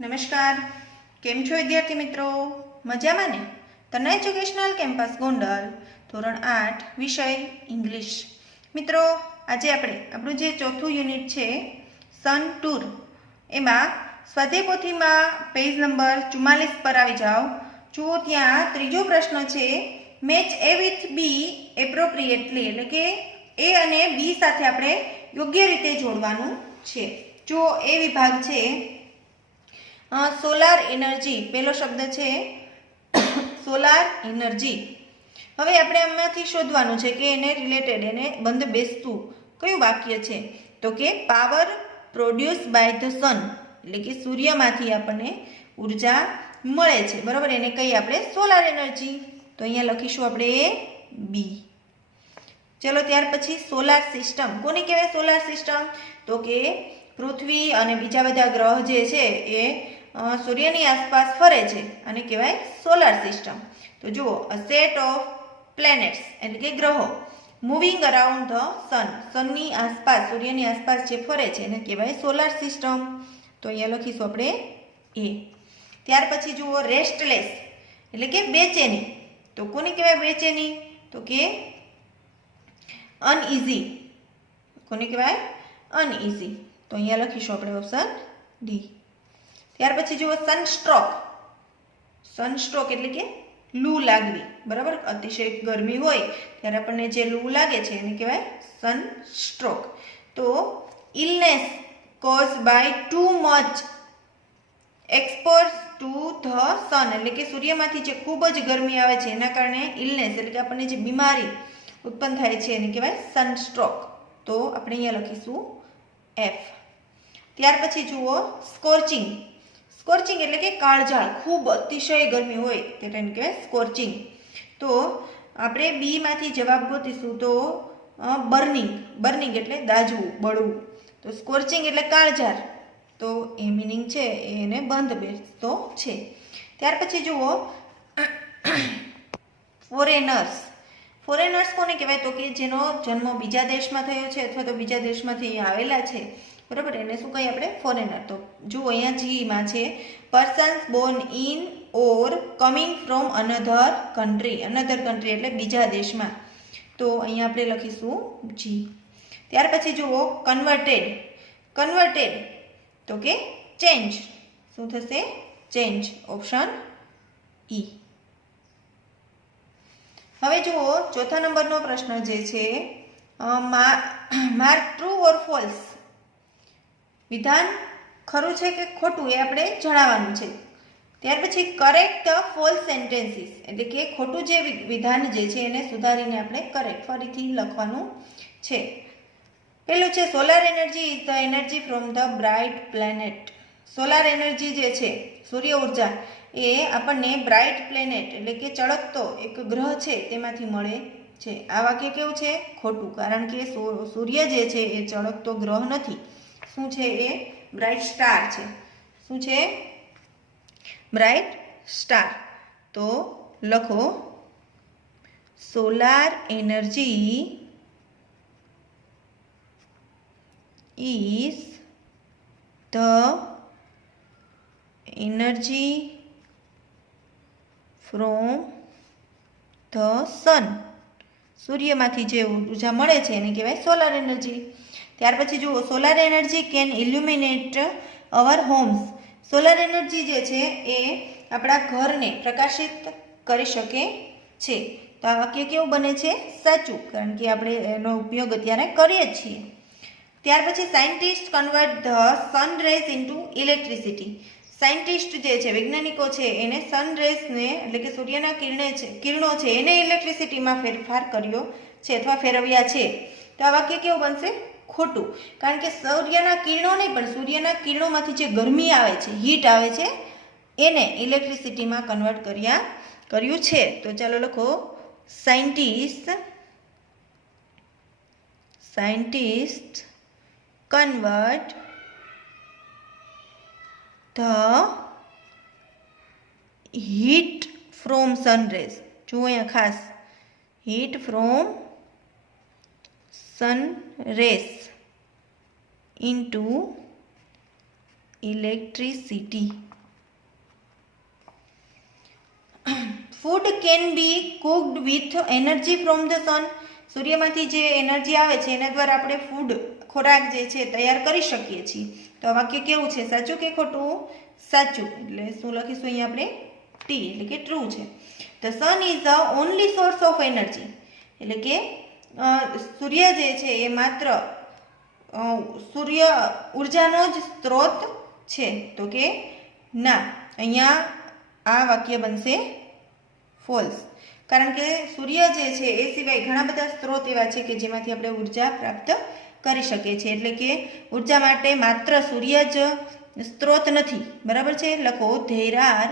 નમસ્કાર, કેમ છો વિદ્યાર્થી મિત્રો? મજામાં ને? તને એજ્યુકેશનલ કેમ્પસ ગોંડલ ધોરણ 8 વિષય ઇંગ્લિશ. મિત્રો, આજે આપણે આપણું જે ચોથું યુનિટ છે સન ટૂર, એમાં સ્વાધ્યાય પોથીમાં પેજ નંબર 44 પર આવી જાઓ. જુઓ, ત્યાં ત્રીજો પ્રશ્ન છે, match A with B appropriately, એટલે કે એ અને બી સાથે આપણે યોગ્ય રીતે જોડવાનું છે. જો એ વિભાગ છે સોલાર એનર્જી, પહેલો શબ્દ છે સોલાર એનર્જી. હવે આપણે આમાંથી શોધવાનું છે કે એને રિલેટેડ, એને બંધ બેસતું કયું વાક્ય છે, તો કે power produce by the sun, એટલે કે સૂર્યમાંથી આપણને ઉર્જા મળે છે, બરાબર. એને કઈ આપણે સોલાર એનર્જી, તો અહીંયા લખીશું આપણે એ બી. ચલો, ત્યાર પછી સોલાર સિસ્ટમ. કોને કહેવાય સોલાર સિસ્ટમ? તો કે પૃથ્વી અને બીજા બધા ગ્રહ જે છે એ સૂર્યની આસપાસ ફરે છે અને કહેવાય સોલાર સિસ્ટમ. તો જુઓ, અ સેટ ઓફ પ્લેનેટ્સ, એટલે કે ગ્રહો, મૂવિંગ અરાઉન્ડ ધ સન, સનની આસપાસ, સૂર્યની આસપાસ જે ફરે છે એને કહેવાય સોલાર સિસ્ટમ. તો અહીંયા લખીશું આપણે એ. ત્યાર પછી જુઓ, રેસ્ટલેસ, એટલે કે બેચેની. તો કોને કહેવાય બેચેની? તો કે અનઇઝી. કોને કહેવાય? અનઇઝી. તો અહીંયા લખીશું આપણે ઓપ્શન ડી. ત્યાર પછી જુઓ, સનસ્ટ્રોક. સનસ્ટ્રોક એટલે કે લૂ લાગવી, બરાબર. અતિશય ગરમી હોય ત્યારે આપણને જે લૂ લાગે છે એને કહેવાય સનસ્ટ્રોક. તો illness cause by too much expose to the sun, એટલે કે સૂર્યમાંથી જે ખૂબ જ ગરમી આવે છે એના કારણે ઇલનેસ, એટલે કે આપણને જે બીમારી ઉત્પન્ન થાય છે એને કહેવાય સનસ્ટ્રોક. તો આપણે અહીંયા લખીશું એફ. ત્યાર પછી જુઓ, સ્કોર્ચિંગ. સ્કોર્ચિંગ એટલે કે કાળઝાળ, ખૂબ અતિશય ગરમી હોય ત્યારે એને કહેવાય સ્કોર્ચિંગ. તો આપણે બીમાંથી જવાબ ગોતીશું તો બર્નિંગ. બર્નિંગ એટલે દાઝવું, બળવું. તો સ્કોર્ચિંગ એટલે કાળઝાળ, તો એ મિનિંગ છે એને બંધ બેસતો છે. ત્યાર પછી જુઓ, ફોરેનર્સ. ફોરેનર્સ કોને કહેવાય? તો કે જેનો જન્મ બીજા દેશમાં થયો છે અથવા તો બીજા દેશમાંથી અહીંયા આવેલા છે, બરાબર. એને શું કહીએ આપણે? ફોરેનર. તો જુઓ, અહીંયા જીમાં છે persons Born in or coming from another country. Another country એટલે બીજા દેશમાં. તો અહીંયા આપણે લખીશું જી. ત્યાર પછી જુઓ, કન્વર્ટેડ. કન્વર્ટેડ તો કે ચેન્જ. શું થશે? ચેન્જ. ઓપ્શન ઈ. હવે જુઓ, ચોથા નંબરનો પ્રશ્ન જે છે, માર્ક ટ્રુ ઓર ફોલ્સ. વિધાન ખરું છે કે ખોટું એ આપણે જણાવવાનું છે. ત્યાર પછી કરેક્ટ ધ ફોલ્સ સેન્ટેન્સીસ, એટલે કે ખોટું જે વિધાન જે છે એને સુધારીને આપણે કરેક્ટ ફરીથી લખવાનું છે. પેલું છે, solar energy is the energy from the bright planet. Solar energy જે છે, સૂર્ય ઉર્જા, એ આપણને બ્રાઇટ પ્લેનેટ એટલે કે ચળકતો એક ગ્રહ છે તેમાંથી મળે છે. આ વાક્ય કેવું છે? ખોટું, કારણ કે સૂર્ય જે છે એ ચળકતો ગ્રહ નથી. શું છે? એ બ્રાઇટ સ્ટાર છે. શું છે? Bright star. તો લખો, solar energy is the energy from the sun. સૂર્યમાંથી જે ઉર્જા મળે છે એને કહેવાય સોલાર એનર્જી. ત્યાર પછી જુઓ, solar energy can illuminate our homes. Solar energy જે છે એ આપણા ઘરને પ્રકાશિત કરી શકે છે. તો આ વાક્ય કેવું બને છે? સાચું, કારણ કે આપણે એનો ઉપયોગ અત્યારે કરીએ જ છીએ. ત્યાર પછી scientist convert the sun rays into electricity. Scientist જે છે, વૈજ્ઞાનિકો છે, એને સનરેઝને એટલે કે સૂર્યના કિરણો છે એને ઇલેક્ટ્રિસિટીમાં ફેરફાર કર્યો છે અથવા ફેરવ્યા છે. તો આ વાક્ય કેવું બનશે? ખોટું, કારણ કે સૂર્યના કિરણો નહીં, પણ સૂર્યના કિરણોમાંથી જે ગરમી આવે છે, હીટ આવે છે, એને ઇલેક્ટ્રિસિટીમાં કન્વર્ટ કર્યું છે. તો ચાલો લખો, scientist convert the heat from sun rays. જુઓ અહીંયા ખાસ, heat from sun rays into electricity. Food can be cooked with energy from the sun. સૂર્યમાંથી જે એનર્જી આવે છે એના દ્વારા આપણે ફૂડ ખોરાક જે છે તૈયાર કરી શકીએ છીએ. તો આ વાક્ય કેવું છે, સાચું કે ખોટું? સાચું. એટલે શું લખીશું અહીંયા આપણે? ટી, એટલે કે ટ્રુ છે. The sun is the only source of energy. એટલે કે સૂર્ય જે છે એ માત્ર સૂર્ય ઉર્જાનો જ સ્ત્રોત છે. તો કે ના, અહીંયા આ વાક્ય બનશે ફોલ્સ. કારણ કે સૂર્ય જે છે એ સિવાય ઘણા બધા સ્ત્રોત એવા છે કે જેમાંથી આપણે ઉર્જા પ્રાપ્ત કરી શકીએ છીએ. એટલે કે ઉર્જા માટે માત્ર સૂર્ય જ સ્ત્રોત નથી. બરાબર છે? લખો there are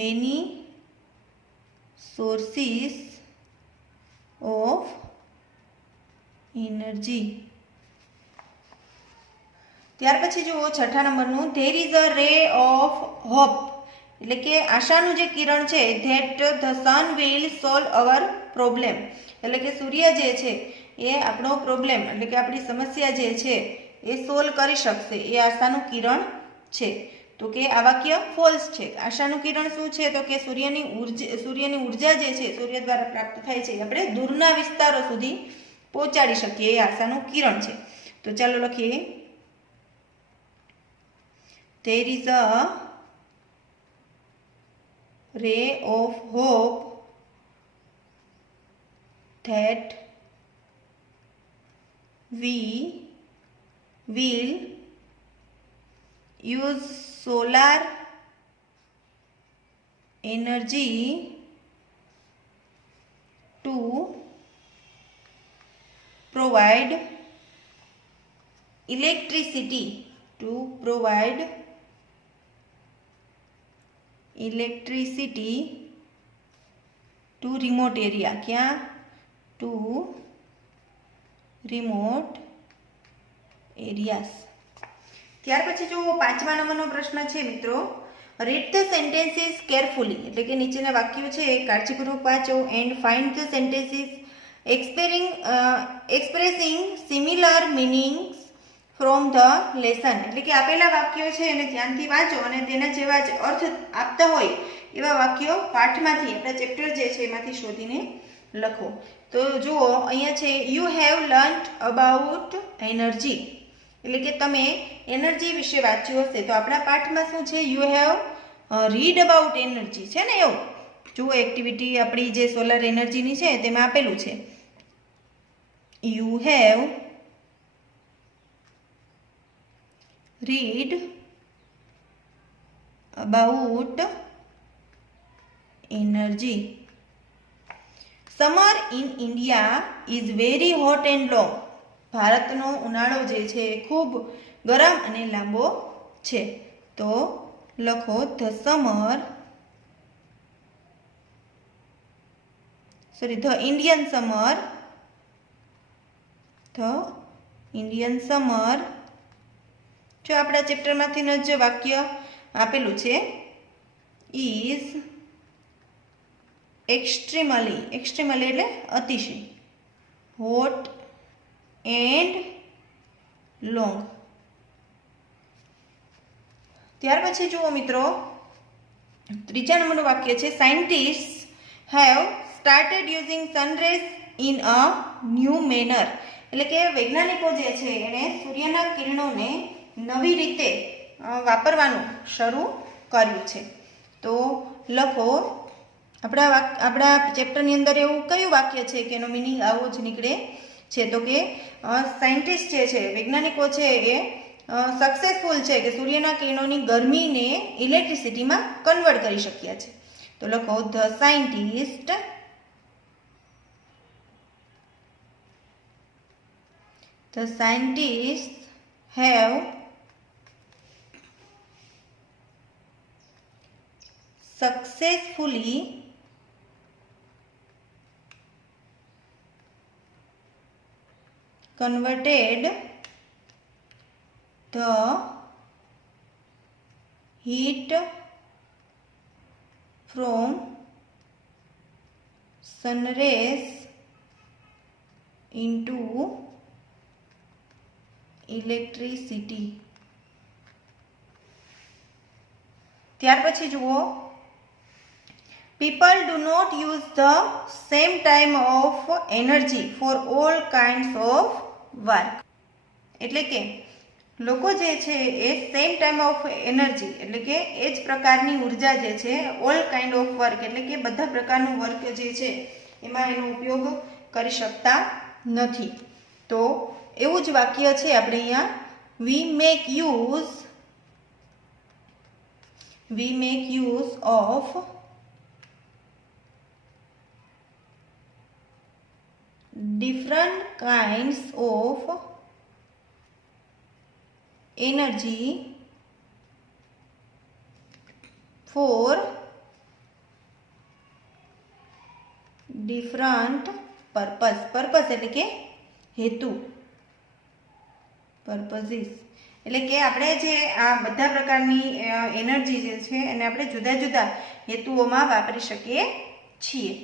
many sources of energy. ત્યાર પછી જુઓ છઠ્ઠા નંબરનું, ધેર ઇઝ અ રે ઓફ હોપ. એટલે કે આશાનું જે કિરણ છે, that the sun will solve our problem. એટલે કે સૂર્ય જે છે એ આપણો પ્રોબ્લેમ એટલે કે આપણી સમસ્યા જે છે એ સોલ્વ કરી શકશે, એ આશાનું કિરણ છે. તો કે આ વાક્ય ફોલ્સ છે. આશાનું કિરણ શું છે? તો કે સૂર્યની ઉર્જા જે છે સૂર્ય દ્વારા પ્રાપ્ત થાય છે, આપણે દૂરના વિસ્તારો સુધી પહોંચાડી શકીએ, એ આશાનું કિરણ છે. તો ચાલો લખીએ, there is a ray of hope that we will use solar energy to provide electricity to remote area. क्या? to remote areas. ત્યાર પછી જો 5મા નંબરનો પ્રશ્ન છે મિત્રો, રીડ ધ સેન્ટેન્સીસ કેરફુલી. એટલે કે નીચેના વાક્યો છે કાળજીપૂર્વક વાંચો and find the sentences expressing similar meanings from the lesson. એટલે કે આપેલા વાક્યો છે એને ધ્યાનથી વાંચો અને તેના જેવા જ અર્થ આપતા હોય એવા વાક્યો પાઠમાંથી, આપણા ચેપ્ટર જે છે એમાંથી શોધીને લખો. તો જુઓ અહીંયા છે you have learnt about energy. એટલે કે તમે એનર્જી વિશે વાંચ્યું હશે. તો આપણા પાઠમાં શું છે? You have read about energy છે ને. એવું જુઓ એક્ટિવિટી આપણી જે સોલાર એનર્જીની છે તેમાં આપેલું છે, you have read about energy. Summer in India is very hot and long. ભારતનો ઉનાળો જે છે એ ખૂબ ગરમ અને લાંબો છે. તો લખો ધ ઇન્ડિયન સમર. જો આપણા ચેપ્ટરમાંથી જ વાક્ય આપેલું છે, ઇઝ એક્સ્ટ્રીમલી એટલે અતિશય, હોટ એન્ડ લોંગ. ત્યાર પછી જુઓ મિત્રો 3જા નંબરનું વાક્ય છે, scientist have started using sun rays in a new manner. એટલે કે વૈજ્ઞાનિકો જે છે એણે સૂર્યના કિરણોને નવી રીતે વાપરવાનું શરૂ કર્યું છે. તો લખો આપણા ચેપ્ટરની અંદર એવું કયું વાક્ય છે કે એનો મિનિંગ આવો જ નીકળે છે? તો કે સાયન્ટિસ્ટ જે છે, વૈજ્ઞાનિકો છે એ સક્સેસફુલ છે કે સૂર્યના કિરણોની ગરમીને ઇલેક્ટ્રિસિટીમાં કન્વર્ટ કરી શક્યા છે. તો લખો the scientist have successfully converted the heat from sun rays into electricity. ત્યાર પછી જુઓ, people do not use the same time of energy for all kinds of work. એટલે કે લોકો જે છે એ સેમ ટાઈમ ઓફ એનર્જી એટલે કે એ જ પ્રકારની ઉર્જા જે છે ઓલ કાઇન્ડ ઓફ વર્ક એટલે કે બધા પ્રકારનું વર્ક જે છે એમાં એનો ઉપયોગ કરી શકતા નથી. તો એવું જ વાક્ય છે આપણે અહીંયા, we make use of different kinds of energy for different purpose. purpose એટલે કે હેતુ, purposes એટલે કે આપણે જે આ બધા પ્રકારની એનર્જી જે છે એને આપણે જુદા જુદા હેતુઓમાં વાપરી શકીએ છીએ.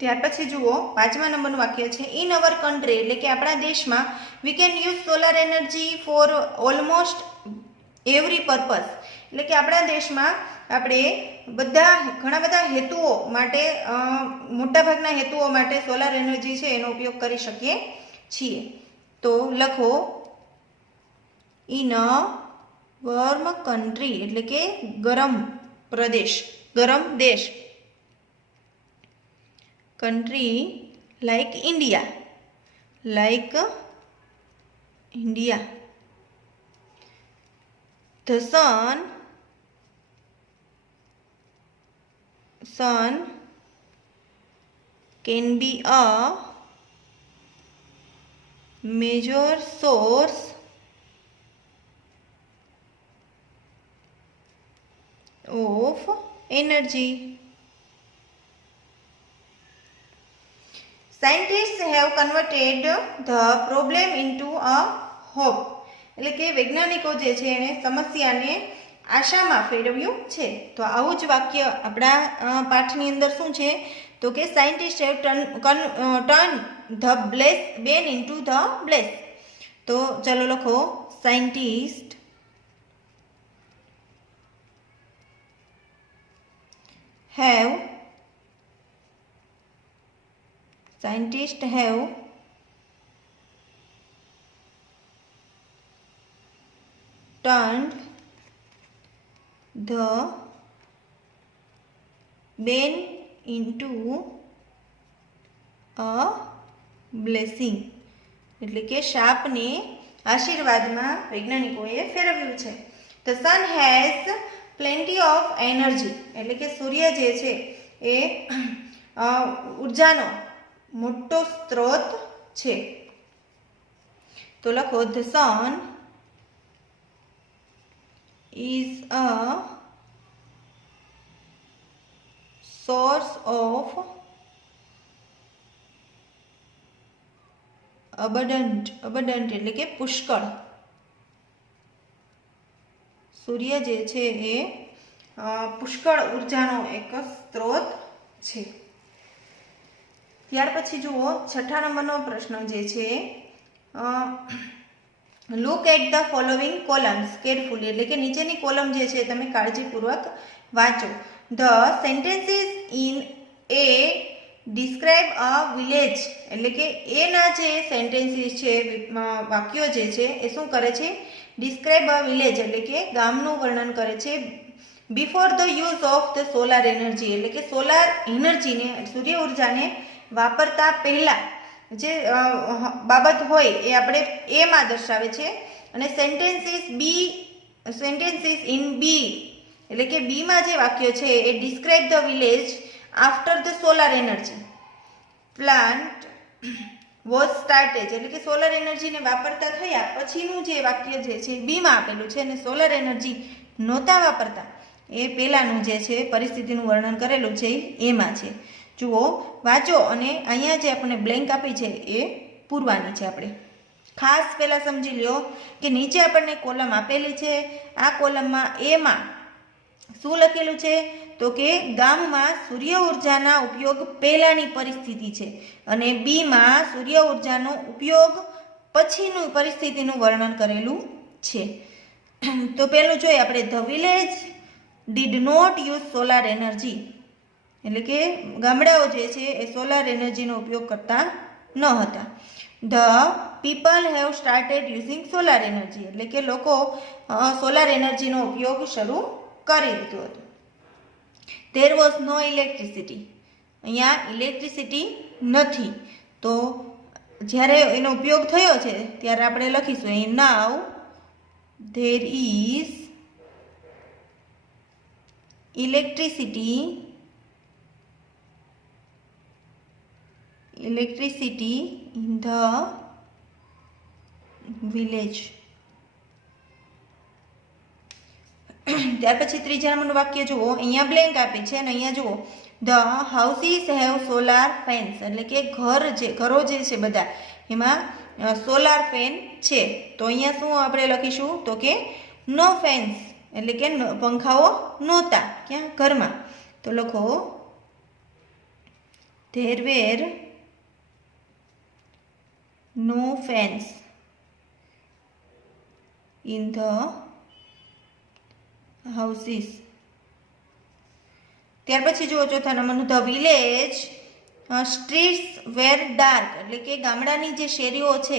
ત્યાર પછી જુઓ 5મા નંબરનું વાક્ય છે, ઇન અવર કન્ટ્રી એટલે કે આપણા દેશમાં we can use solar energy for almost every purpose એટલે કે આપણા દેશમાં આપણે ઘણા બધા હેતુઓ માટે મોટાભાગના હેતુઓ માટે સોલાર એનર્જી છે એનો ઉપયોગ કરી શકીએ છીએ. તો લખો ઇન અ વોર્મ કન્ટ્રી એટલે કે ગરમ પ્રદેશ, ગરમ દેશ, country like India, the sun can be a major source of energy. Scientists have converted the problem into a hope. એટલે કે વૈજ્ઞાનિકો જે છે એને સમસ્યાને આશામાં ફેરવ્યું છે. તો આવું જ વાક્ય આપણા પાઠની અંદર શું છે તો કે સાયન્ટિસ્ટ હેવ ટર્ન ધ બેન ઇન્ટુ ધ બ્લેસ. તો ચાલો લખો, scientist have turned the bane into a blessing. એટલે કે શાપને આશીર્વાદમાં વૈજ્ઞાનિકોએ ફેરવ્યું છે. The sun has plenty of energy એટલે કે સૂર્ય જે છે એ ઉર્જાનો મોટો સ્ત્રોત છે. તો લખો, the sun is a source of abundant એટલે કે પુષ્કળ. સૂર્ય જે છે એ પુષ્કળ ઉર્જાનો એક સ્ત્રોત છે. ત્યાર પછી જુઓ 6 નંબરનો પ્રશ્ન જે છે, look at the following columns carefully એટલે કે નીચેની કોલમ જે છે તમે કાળજીપૂર્વક વાંચો. The sentences in A describe a village એટલે કે એના જે સેન્ટેન્સીસ છે વાક્યો જે છે એ શું કરે છે, ડિસ્ક્રાઇબ અ વિલેજ એટલે કે ગામનું વર્ણન કરે છે. Before the use of the solar energy એટલે કે સોલાર એનર્જીને સૂર્ય ઉર્જાને વાપરતા પહેલા જે બાબત હોય એ આપણે એમાં દર્શાવે છે. અને સેન્ટેન્સીસ ઇન બી એટલે કે બીમાં જે વાક્ય છે એ describe the village after the solar energy plant was started એટલે કે સોલાર એનર્જીને વાપરતા થયા પછીનું જે વાક્ય જે છે બીમાં આપેલું છે અને સોલાર એનર્જી નહોતા વાપરતા એ પહેલાંનું જે છે પરિસ્થિતિનું વર્ણન કરેલું છે એમાં છે. જુઓ, વાંચો અને અહીંયા જે આપણને બ્લેન્ક આપી છે એ પૂરવાની છે. આપણે ખાસ પહેલાં સમજી લ્યો કે નીચે આપણને કોલમ આપેલી છે. આ કોલમમાં એમાં શું લખેલું છે તો કે ગામમાં સૂર્ય ઉર્જાના ઉપયોગ પહેલાંની પરિસ્થિતિ છે અને બીમાં સૂર્ય ઉર્જાનો ઉપયોગ પછીનું પરિસ્થિતિનું વર્ણન કરેલું છે. તો પહેલું જોઈએ આપણે, the village did not use solar energy, એટલે કે ગામડાઓ જે છે એ સોલાર એનર્જીનો ઉપયોગ કરતા ન હતા. The people have started using solar energy, એટલે કે લોકો સોલાર એનર્જીનો ઉપયોગ શરૂ કરી દીધો હતો. ધેર વોઝ નો ઇલેક્ટ્રિસિટી, અહીંયા ઇલેક્ટ્રિસિટી નથી. તો જ્યારે એનો ઉપયોગ થયો છે ત્યારે આપણે લખીશું અહીં now there is electricity in the village. ત્યાર પછી ત્રીજા નંબરનું વાક્ય જુઓ, અહીંયા બ્લેન્ક આપે છે અને અહીંયા જુઓ the houses have solar fans, એટલે કે ઘરો જે છે બધા એમાં સોલાર ફેન છે. તો અહીંયા શું આપણે લખીશું તો કે નો ફેન્સ, એટલે કે પંખાઓ નહોતા ક્યાં ઘરમાં. તો લખો there were no fans in the houses. ત્યાર પછી જુઓ ચોથા નંબરનું the village streets were dark, એટલે કે ગામડાની જે શેરીઓ છે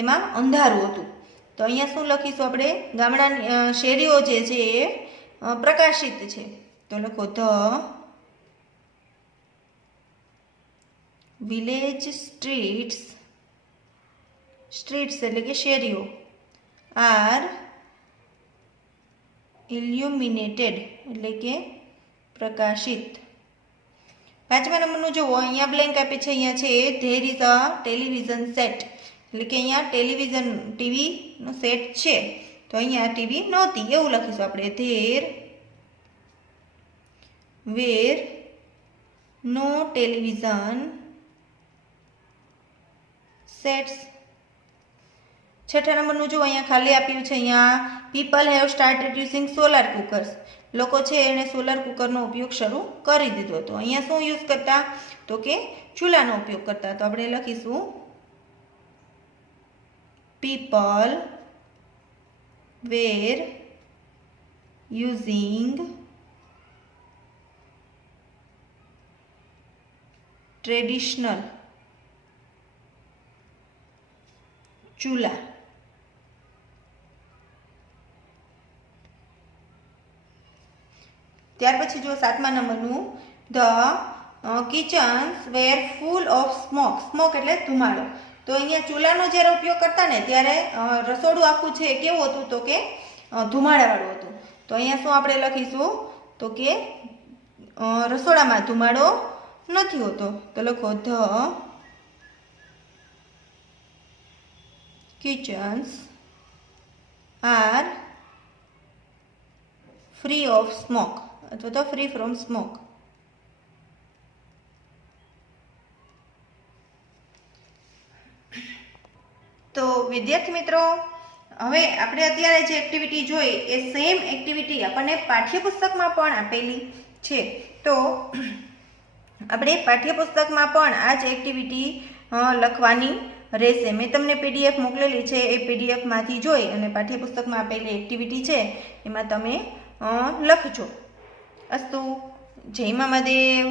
એમાં અંધારું હતું. તો અહીંયા શું લખીશું આપણે, ગામડાની શેરીઓ જે છે એ પ્રકાશિત છે. તો લખો ધ વિલેજ સ્ટ્રીટ્સ એટલે કે શેરીઓ આર ઇલ્યુમિનેટેડ, એટલે કે પ્રકાશિત. પાંચમા નંબરનું જુઓ, અહીંયા બ્લેન્ક આપે છે, અહીંયા છે there is a television set, એટલે કે અહીંયા ટેલિવિઝન ટીવીનો સેટ છે. તો અહીંયા ટીવી નહોતી એવું લખીશું આપણે. There were no television sets. છઠ્ઠા નંબરનું જો અહીંયા ખાલી આપ્યું છે, અહીંયા people have started using solar cookers, લોકો છે એને સોલાર કુકરનો ઉપયોગ શરૂ કરી દીધો હતો. અહીંયા શું યુઝ કરતા તો કે ચૂલાનો ઉપયોગ કરતા. તો આપણે લખીશું પીપલ વેર યુઝિંગ ટ્રેડિશનલ ચૂલા. ત્યાર પછી જો સાતમા નંબરનું the kitchens were full of smoke એટલે ધુમાડો. તો અહીંયા ચૂલાનો જ્યારે ઉપયોગ કરતા ને ત્યારે રસોડું આખું છે કેવું હતું તો કે ધુમાડાવાળું હતું. તો અહીંયા શું આપણે લખીશું તો કે રસોડામાં ધુમાડો નથી હોતો. તો લખો the kitchens R free of smoke અથવા તો ફ્રી ફ્રોમ સ્મોક. તો વિદ્યાર્થી મિત્રો, હવે આપણે અત્યારે જે એક્ટિવિટી જોઈ એ સેમ એક્ટિવિટી આપણને પાઠ્યપુસ્તકમાં પણ આપેલી છે. તો આપણે પાઠ્યપુસ્તકમાં પણ આ જ એક્ટિવિટી લખવાની રહેશે. મેં તમને PDF મોકલેલી છે, એ PDFમાંથી જોઈ અને પાઠ્યપુસ્તકમાં આપેલી એક્ટિવિટી છે એમાં તમે લખજો. અસ્તુ. જય મહાદેવ.